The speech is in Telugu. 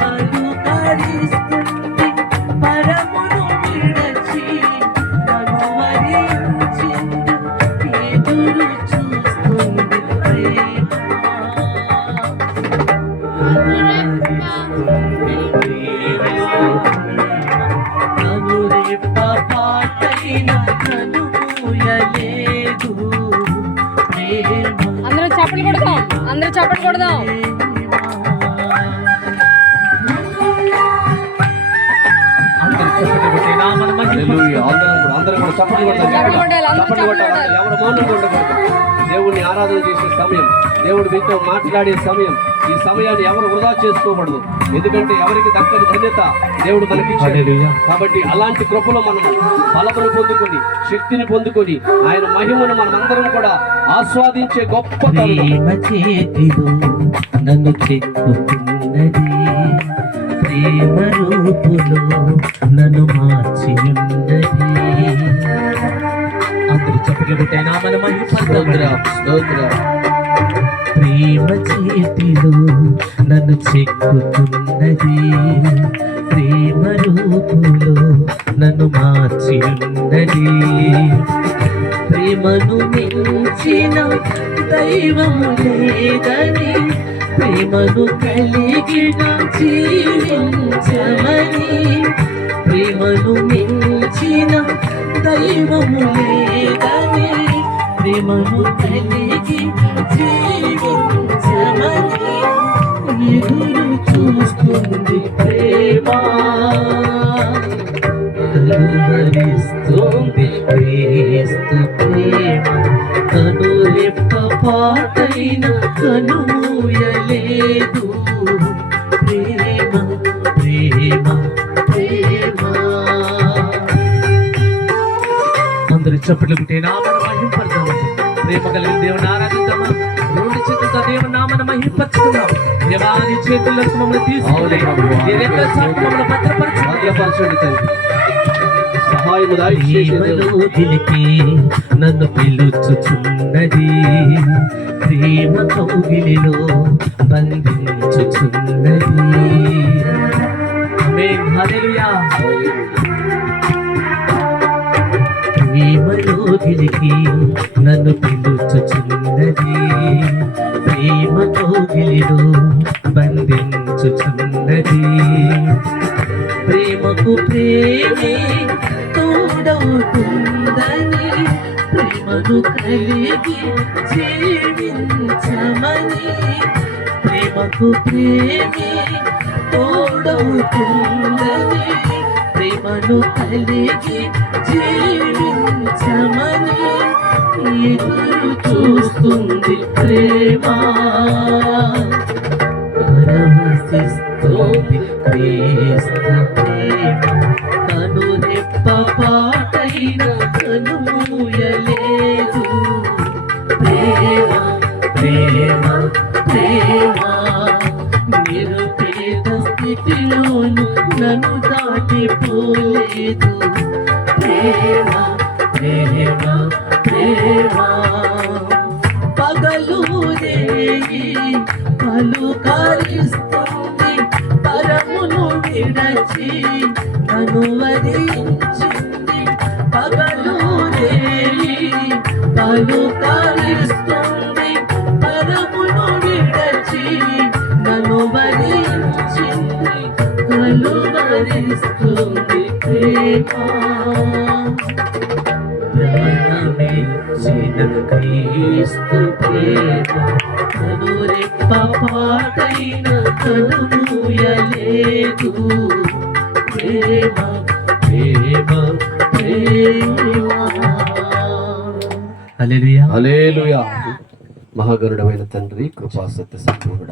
పలుకరిస్తుంది పరమును విడచి నన్ను వరించింది ఎదురు చూస్తుంది ప్రేమ కనురెప్ప పాటైన కనుమూయలేదు అందరూ చప్పట్లు కొడదాం, అందరూ చప్పట్లు కొడదాం. దేవుడిని ఆరాధన చేసే సమయం, దేవుడు మీతో మాట్లాడే సమయం. ఈ సమయాన్ని ఎవరు వృధా చేసుకోకూడదు, ఎందుకంటే ఎవరికి దక్కని ధన్యత దేవుడు మనకిచ్చాడు. కాబట్టి అలాంటి కృపలో మనం బలమును పొందుకొని శక్తిని పొందుకొని ఆయన మహిమను మనం అందరం కూడా ఆస్వాదించే గొప్ప చేతిలో నన్ను చెక్కుతున్నది ప్రేమ రూపులో నన్ను మార్చి ఉన్నది. అందరూ చప్పట్లు కొట్టైనా మన మహిమ ప్రేమ చేతిలో నన్ను చెక్కుతున్నది ప్రేమ రూపులో నన్ను మార్చి ఉన్నది. ప్రేమను మించిన దైవము లేదని ప్రేమను కలిగిన జీవించమని ప్రేమను మించిన దైవము లేదని ప్రేమను కలిగి జీవించమని ఎదురు చూస్తుంది ప్రేమ కలువరిస్తుంది క్రీస్తు ప్రేమ కనురెప్ప పాటైన కనుమూయలేదు ప్రేమ ప్రేమ ప్రేమ. అందరూ చప్పట్లు కొట్టే నామను మహింపడదామండి. ప్రేమ కలిగిన దేవుని ఆరాధిద్దామా? రెండు చేతులతో దేవుని నామను మహింపరుచుకుందాం. దేవాని చేతులకు మమ్మల్ని తీసుకుని మమ్మల్ని భద్రపరచండి. సహాయముదిలికి నన్ను పిలుచుచున్నది ప్రేమ కౌగిలిలో బంధించుచున్నది. ఆమేన్ హల్లెలూయా. ప్రేమలోగిలికి నన్ను పిలుచుచున్నది ప్రేమ కౌగిలిలో బంధించుచున్నది. ప్రేమకు ప్రేమే తోడవుతుందని ప్రేమను కలిగి జీవించమని ప్రేమకు ప్రేమే తోడవుతుందని ప్రేమను కలిగి జీవించమని ఎదురు చూస్తుంది ప్రేమ పరవశిస్తోంది క్రీస్తు ప్రేమ కనురెప్ప పాటైన కనుమూయలేదు ప్రేమ ప్రేమ ప్రేమ. నిరుపేద స్థితిలోను నన్ను దాటిపోలేదు ప్రేమ ప్రేమ ప్రేమ. పగలు రేయి పలుకరిస్తుంది పరమును విడచి నన్ను వరించింది. పగలు రేయి పలుకరిస్తుంది పరమును విడచి నన్ను వరించింది కలువరిస్తుంది ప్రేమ. ప్రాణమిచ్చిన క్రీస్తు ప్రేమ కనురెప్ప పాటైన కనుమూయలేదు ప్రేమ ప్రేమ ప్రేమ. హల్లెలూయా హల్లెలూయా. మహాగరుడమైన తండ్రి, కృపా సత్య సంపూర్ణుడా,